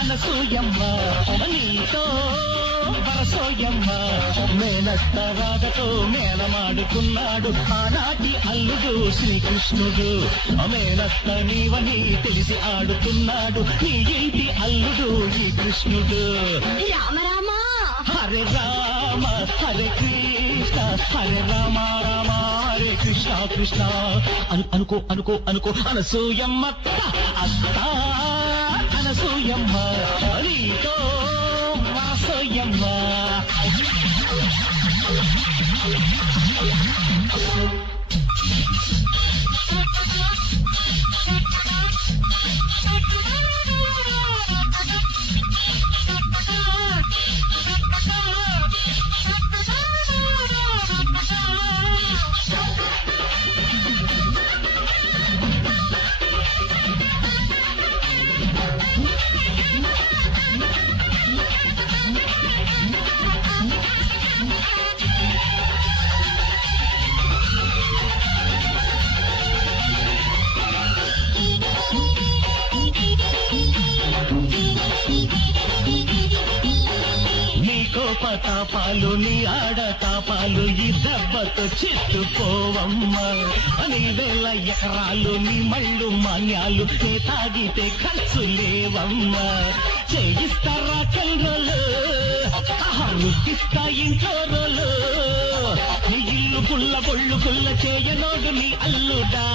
అనసూయమ్మ నీతో వరసోయమ్మ మేనత్త రాధతో మేనమాడుకున్నాడు ఆనాటి అల్లుడు శ్రీకృష్ణుడు. మేనత్త నీవని తెలిసి ఆడుతున్నాడు నీ ఇంటి అల్లుడు ఈ కృష్ణుడు. రామ రామ హరే రామ హరే కృష్ణ హరే రామ రామ హరే కృష్ణ కృష్ణ. అనుకో అనుకో అనుకో అనసూయమ్మ అత్త అనసూయమ్మ నీతో వాసోయమ్మ. కోపతాపాలు నీ ఆడతాపాలు ఈ దెబ్బతో చిట్టుకోవమ్మ. నీ వేల ఎకరాలు నీ మళ్ళు మాన్యాలు నీ తాగితే ఖర్చు లేవమ్మ. చేయిస్తారా కల్రోలు ముట్టిస్తా ఇంట్లో రోలు నీ ఇల్లు పుల్ల బొళ్ళు పుల్ల చేయనోడు నీ అల్లుడా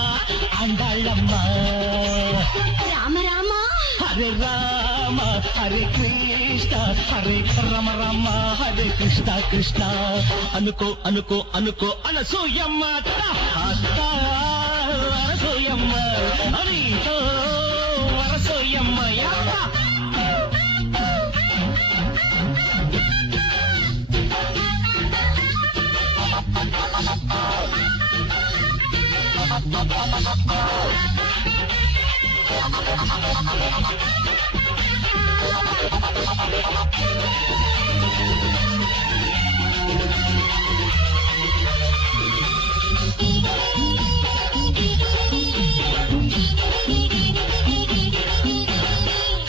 అండాళ్ళమ్మ. రామ రామ హరే రామ హరే కృష్ణ హరే రమ రమ హరే కృష్ణ కృష్ణ. అనుకో అనుకో అనుకో అనసూయమ్మ అత్త అనసూయమ్మ నీతో వరసూయమ్మ.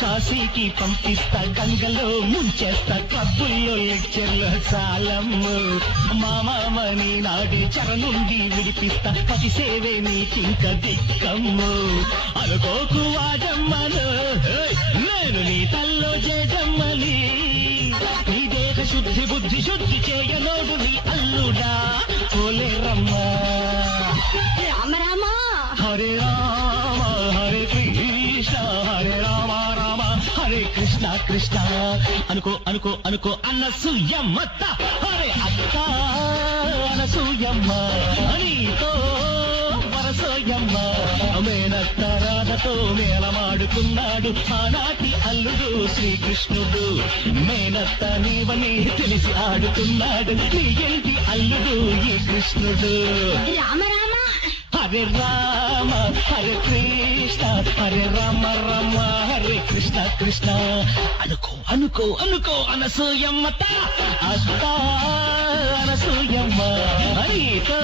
కాశీకి పంపిస్తా గంగలో ముంచేస్తా క్లబ్బుల్లో లెక్చర్ల సాలమ్ము. మామని నాడే చెర నుండి విడిపిస్తా పతి సేవే నీకింక దిక్కమ్ము. అనుకోకు వాజమ్మను నేను నీ తల్లో జేజమ్మని. నీ దేహ శుద్ధి బుద్ధి శుద్ధి చేయనోడు నీ అల్లుడా ఓలేరమ్మ. రామ రామ హరే రామ హరే కృష్ణ హరే రామ రామ హరే కృష్ణ కృష్ణ. అనుకో అనుకో అనుకో అనసూయమ్మ హరే అత్త అనసూయమ్మ నీతో వరసోయమ్మ. మేనత్త రాధతో మేళమాడుకున్నాడు ఆనాటి అల్లుడు శ్రీకృష్ణుడు. మేనత్త నీవని తెలిసి ఆడుతున్నాడు నీ ఇంటి అల్లుడు ఈ కృష్ణుడు. రామ రామ హరే రామ హరే కృష్ణ హరే రామ రామ హరే కృష్ణ కృష్ణ. అనుకో అనుకో అనుకో అనసూయమ్మ అత్త అనసూయమ్మ నీతో